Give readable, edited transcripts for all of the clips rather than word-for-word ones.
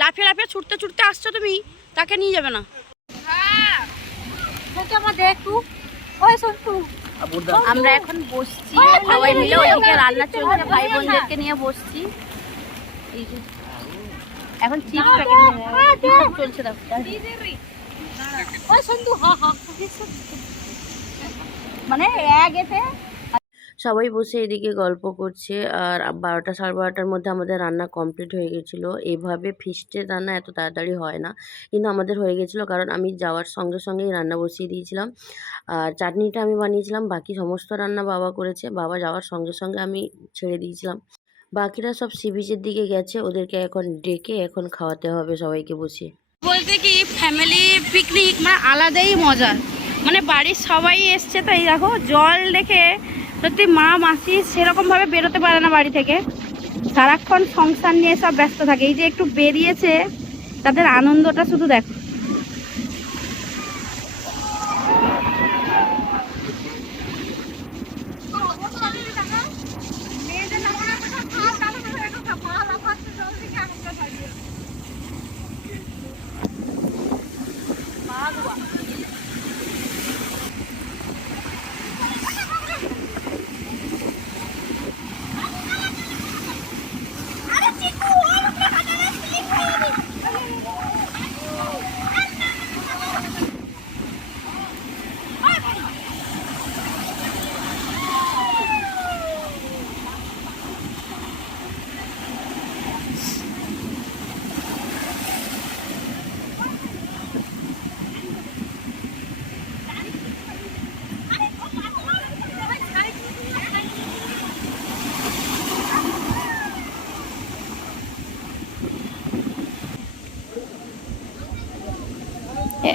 লাফিয়ে লাফিয়ে ছুটতে ছুটতে আসছো তুমি, তাকে নিয়ে যাবে না। আমরা এখন বসছি সবাই মিলে, ওইদিকে রান্না চলছে, ভাই বোনদেরকে নিয়ে বসছি। এই যে এখন চিপস প্যাকেট চলছে, দেখো মানে গেছে। সবাই বসে এদিকে গল্প করছে। আর 12টা সাড়ে 12টার মধ্যে আমাদের রান্না কমপ্লিট হয়ে গেছিলো। এইভাবে ফিস্টের রান্না এত তাড়াতাড়ি হয় না, কিন্তু আমাদের হয়ে গেছিলো, কারণ আমি যাওয়ার সঙ্গে সঙ্গেই রান্না বসিয়ে দিয়েছিলাম। আর চাটনিটা আমি বানিয়েছিলাম, বাকি সমস্ত রান্না বাবা করেছে। বাবা যাওয়ার সঙ্গে সঙ্গে আমি ছেড়ে দিয়েছিলাম। বাকিরা সব সি বিচের দিকে গেছে, ওদেরকে এখন ডেকে এখন খাওয়াতে হবে সবাইকে বসিয়ে। বলতে কি ফ্যামিলি পিকনিক মানে আলাদাই মজা, মানে বাড়ির সবাই এসছে, তাই দেখো জল দেখে সত্যি মা মাসি সেরকমভাবে বেরোতে পারে না বাড়ি থেকে, সারাক্ষণ সংসার নিয়ে সব ব্যস্ত থাকে। এই যে একটু বেরিয়েছে, তাদের আনন্দটা শুধু দেখো।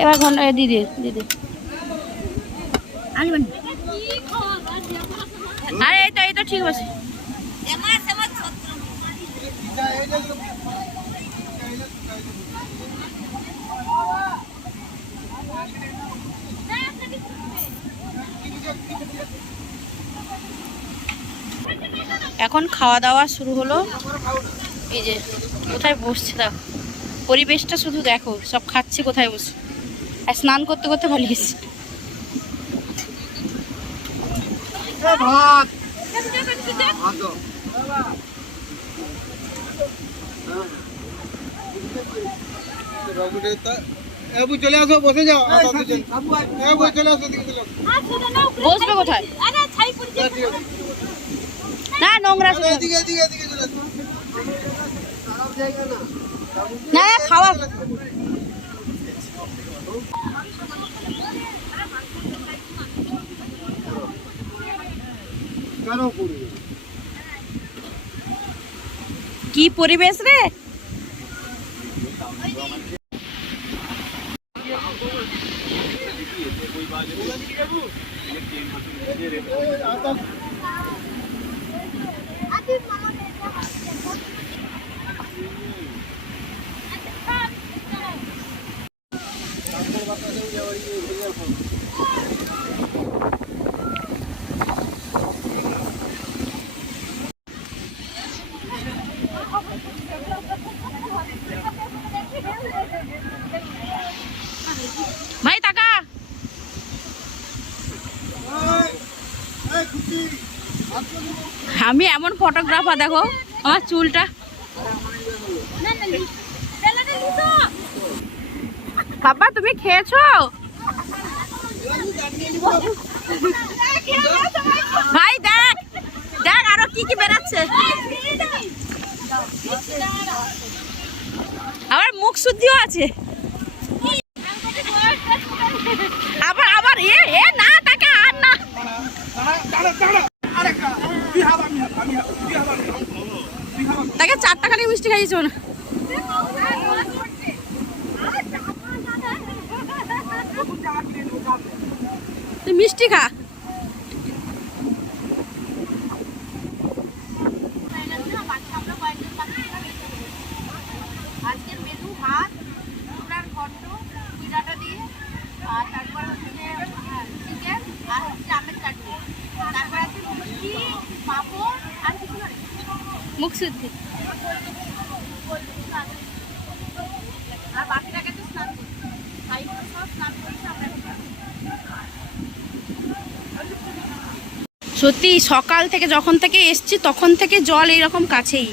এবার ঘন্টা দিদি দিদি আরে এই তো ঠিক আছে। এখন খাওয়া দাওয়া শুরু হলো। এই যে কোথায় বসছে দেখো, পরিবেশটা শুধু দেখো, সব খাচ্ছে কোথায় বসে, আর স্নান করতে করতে পালিয়েছে। চলে আসো, বসে যাও। বসবে কোথায়? না নোংরা না খাওয়া। কি পরিবেশ রে। ভাই টাকা, আমি এমন ফটোগ্রাফার দেখো, আমার চুলটা। বাবা তুমি খেয়েছো? ভাই দেখ দেখ আরো কি কি বেরাচ্ছে, আবার মুখ শুদ্ধিও আছে। আবার আবার এ না টাকা আর না, তাকে 4 টাকা নিয়ে মিষ্টি খাইয়েছো না। তুই মিষ্টি খা। আজকের মেনু ভাত, কুমড়ার ঘন্ট, ডাটা দিয়ে, আর তারপর হচ্ছে চিকেন, আর হচ্ছে আমের চাটনি, তারপর আছে মিষ্টি, পাঁপড়, আর কিছু নয় মুখ শুদ্ধি। সত্যি সকাল থেকে যখন থেকে এসছি তখন থেকে জল এইরকম কাছেই,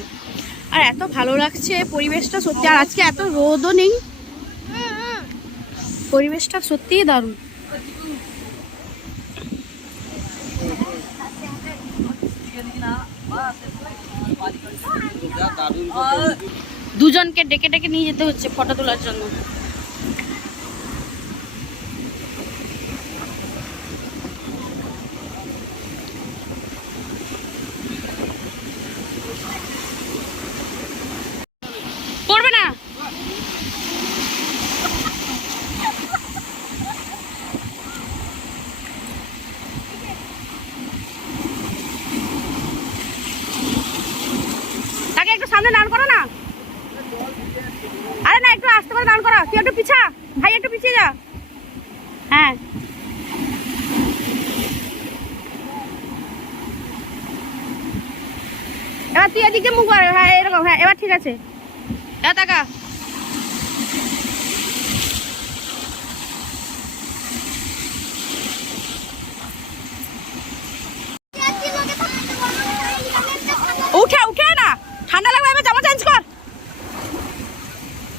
আর এত ভালো লাগছে পরিবেশটা সত্যি। আর আজকে এত রোদও নেই, পরিবেশটা সত্যিই দারুণ। দুজনকে ডেকে ডেকে নিয়ে যেতে হচ্ছে ফটো তোলার জন্য। পড়বে না, তাকে একটু সামনে দাঁড় করো না। আরে না, একটু আস্তে করে দাঁড় করো, তুই একটু পিছা, ভাই একটু পিছিয়ে যা। হ্যাঁ এবার তুই এদিকে মুখ কর, হ্যাঁ এরকম, হ্যাঁ এবার ঠিক আছে। এবার তাকা। উঠে উঠে না, ঠান্ডা লাগবে, এবার জামা চেঞ্জ কর।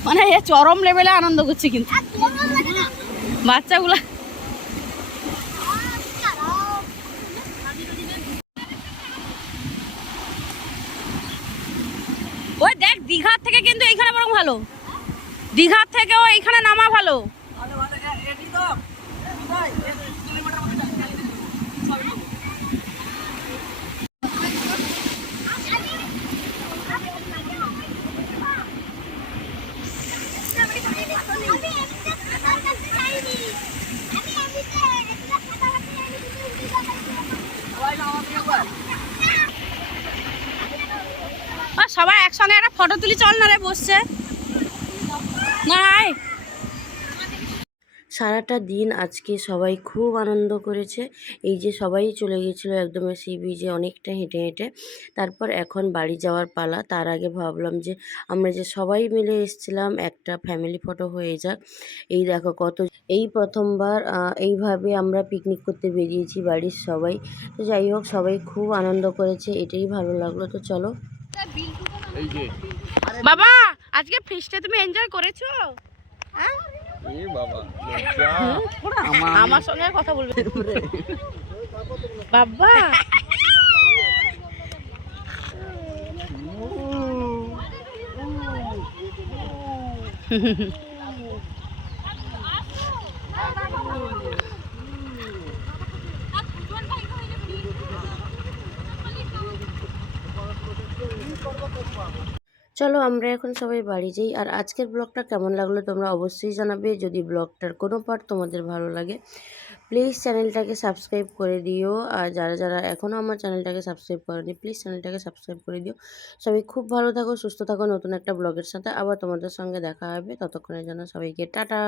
মানে এ চরম লেভেলে আনন্দ করছে কিন্তু বাচ্চাগুলা। ওই দেখ, দীঘার থেকে কিন্তু এইখানে বরং ভালো, দীঘার থেকেও এইখানে নামা ভালো। আর সবাই একসঙ্গে একটা ফটো তুলি, চল না রে, বসছে না। আয়। সারাটা দিন আজকে সবাই খুব আনন্দ করেছে। এই যে সবাই চলে গেছিলো একদম সি বিচে অনেকটা হেঁটে হেঁটে। তারপর এখন বাড়ি যাওয়ার পালা। তার আগে ভাবলাম যে আমরা যে সবাই মিলে এসেছিলাম একটা ফ্যামিলি ফটো হয়ে যাক। এই দেখো কত, এই প্রথমবার এইভাবে আমরা পিকনিক করতে বেরিয়েছি বাড়ির সবাই। তো যাই হোক, সবাই খুব আনন্দ করেছে, এটাই ভালো লাগলো। তো চলো। বাবা আজকে ফিস্টে তুমি এনজয় করেছো? হ্যাঁ আমার সঙ্গে কথা বলবে বাবা। চলো আমরা এখন সবাই বাড়ি যাই। আর আজকের ব্লগটা কেমন লাগলো তোমরা অবশ্যই জানাবে। যদি ব্লগটার কোনো পার্ট তোমাদের ভালো লাগে প্লিজ চ্যানেলটাকে সাবস্ক্রাইব করে দিও। আর যারা যারা এখনও আমার চ্যানেলটাকে সাবস্ক্রাইব করেনি প্লিজ চ্যানেলটাকে সাবস্ক্রাইব করে দিও। সবাই খুব ভালো থাকো, সুস্থ থাকো। নতুন একটা ব্লগের সাথে আবার তোমাদের সঙ্গে দেখা হবে। ততক্ষণের জন্য সবাইকে টাটা।